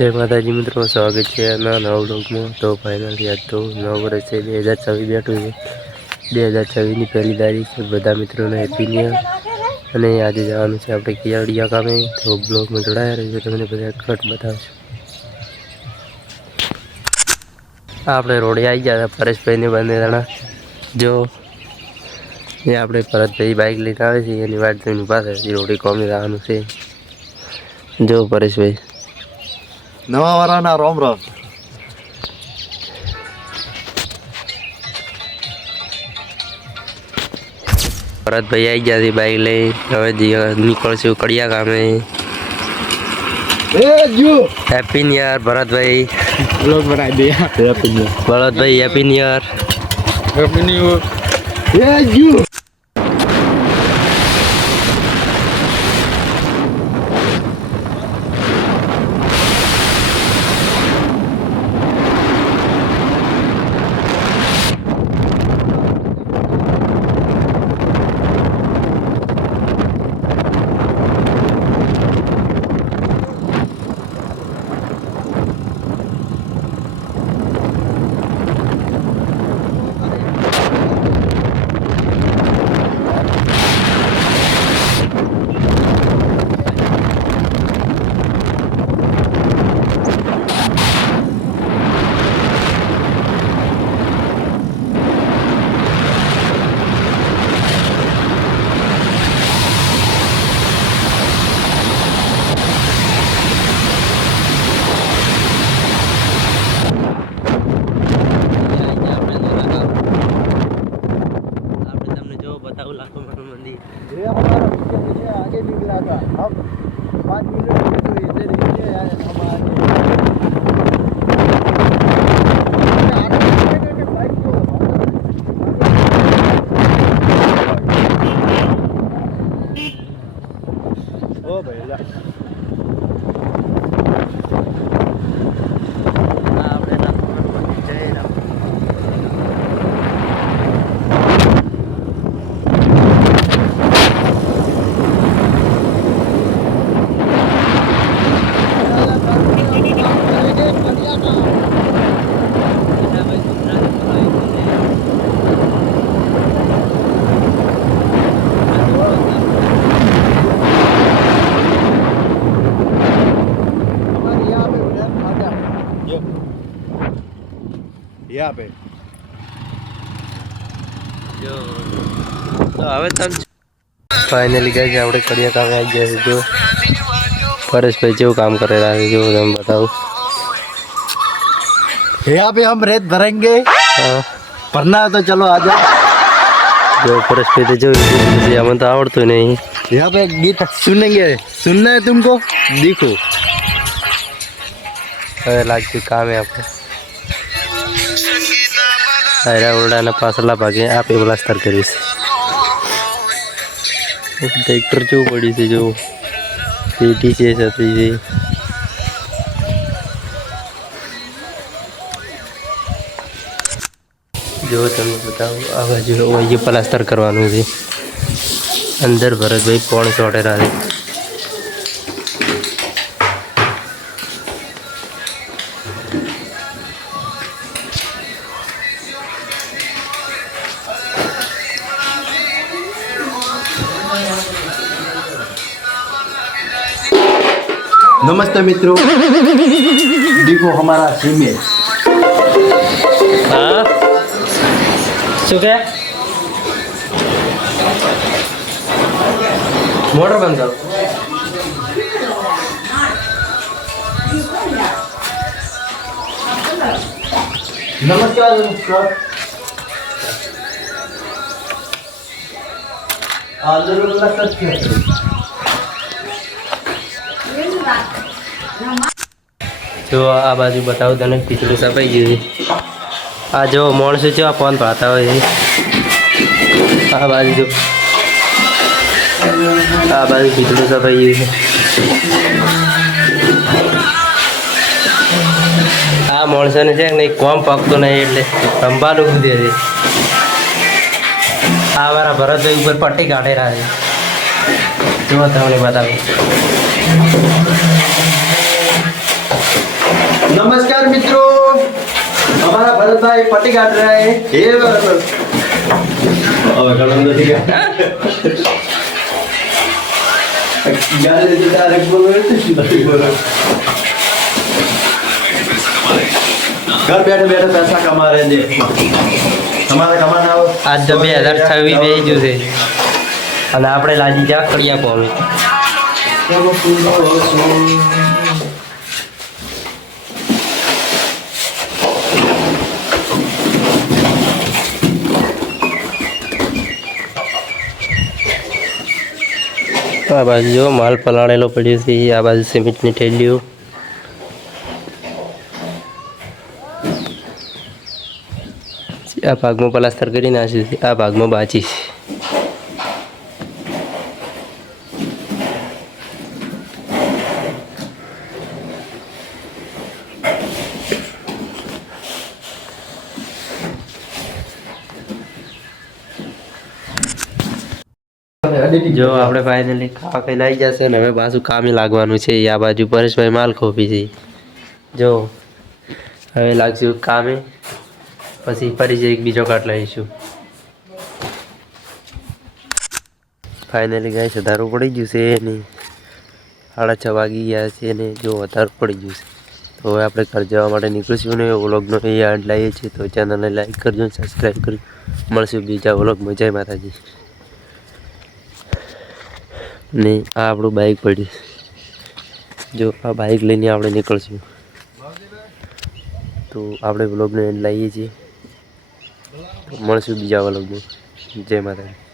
જય માતાજી મિત્રો, સ્વાગત છે ના નવ લોકમાં તો ફાઇનલી આજ તો નવ વર્ષ છે બે હજાર છવ્વીસ બેઠું છે. બે હજાર છવ્વીસની પહેલી તારીખ બધા મિત્રોને હેપી ન્યુ અને આજે જવાનું છે આપણે કિયાડિયા કામે તો બ્લોગમાં જોડાયા રહીશું તમને બધા કટ બતાવશું. આપણે રોડે આવી ગયા હતા, પરેશભાઈને બંને જણા. જો, એ આપણે ભરતભાઈ બાઇક લઈને આવે છે. એની વાત જોઈને પાસે રોડે કોમે જવાનું છે. જો પરેશભાઈ. નવા વાળાના રોમ રોમ ભરતભાઈ આવી ગયા છે બાઈક લઈ હવે જી- નીકળશું કડિયા કામે એ જુ happy new year Bharatbhai blog બનાવી દે happy new Bharatbhai happy new year happy new दिख रहा था अब पाँच मिनट में तो इधर नीचे आए हम आगे यहाँ पे જો તો હવે તમે ફાઇનલી કહે છે આપણે કડિયા કામે આવી ગયા છે જો પરેશભાઈ જેવું કામ કરેલા છે જો તમે બતાવું यहाँ पे हम रेत भरेंगे હા भरना है तो चलो आ जाओ જો પરેશભાઈ તો જોયું અમને તો આવડતું નહીં यहाँ पे गीत सुनेंगे सुनना है तुमको देखो હવે લાગતું કામે આપણે આયરા ઓરડાના પાછલા ભાગે આપે પ્લાસ્ટર કરીશ ટ્રેક્ટર જેવું પડ્યું છે જો પેટી છે છત્રી છે જો તમને બતાવું આ બાજુ અહીંયા પ્લાસ્ટર કરવાનું છે અંદર ભરતભાઈ પોણ ચોટેલા છે નમસ્તે મિત્રો. દીપો અમારા સીમે હા? શું કે? મોટર બંધ કરો. નમસ્કાર નમસ્કાર आलू सत्य જો આ બાજુ બતાવું તને પીછલું સફાઈ ગયું છે આ જો માણસો છે આ ફોન પાતા હોય છે આ બાજુ જો આ બાજુ પીછલું સફાઈ ગયું છે આ માણસોને છે ને કોમ પાકતું નહીં એટલે સંભાળવું દે છે आवारा भरत भाई ऊपर पट्टी काटे रहा है। जो तुमने बता नमस्कार मित्रों हमारा भरत भाई पट्टी काट रहा है। हे भरत तो- और कलम दे दिया यार ये जितना रख बोल रहे थे तो सीधा ही बोल। घर बैठे बैठे पैसा कमा रहे हैं આજ તો બે હજાર છવ્વીસ બે છે. અને આપણે લાજી જા કરીએ કોમે આ બાજુ જો માલ પલાળેલો પડ્યો છે આ બાજુ સિમેન્ટની ઠેલીઓ આ ભાગમાં પ્લાસ્ટર કરી નાખ્યું છે. આ ભાગમાં બાચી જો આપણે ફાઇનલી ખાવા આવી જશે ને હવે પાછું કામે લાગવાનું છે. આ બાજુ પરેશભાઈ માલ ખોપી છે. જો, હવે લાગશું કામે. પછી ફરી એક બીજો કાટ લઈશું. ફાઇનલી ગાય વધારું પડી ગયું છે ને. સાડા છ વાગી ગયા છે ને. જો વધારું પડી ગયું છે. તો હવે આપણે ઘર જવા માટે નીકળીશું ને. વ્લોગનો એ યાદ લાવીએ છીએ. તો ચેનલને લાઈક કરજો ને સબસ્ક્રાઈબ કરજો. મળશું બીજા વ્લોગમાં જય માતાજી. ને આ આપણું બાઇક પડ્યું જો, આ બાઇક લઈને આપણે નીકળશું. તો આપણે વ્લોગને લાવીએ છીએ. મળશું બીજા વ્લોગમાં. જય માતાજી.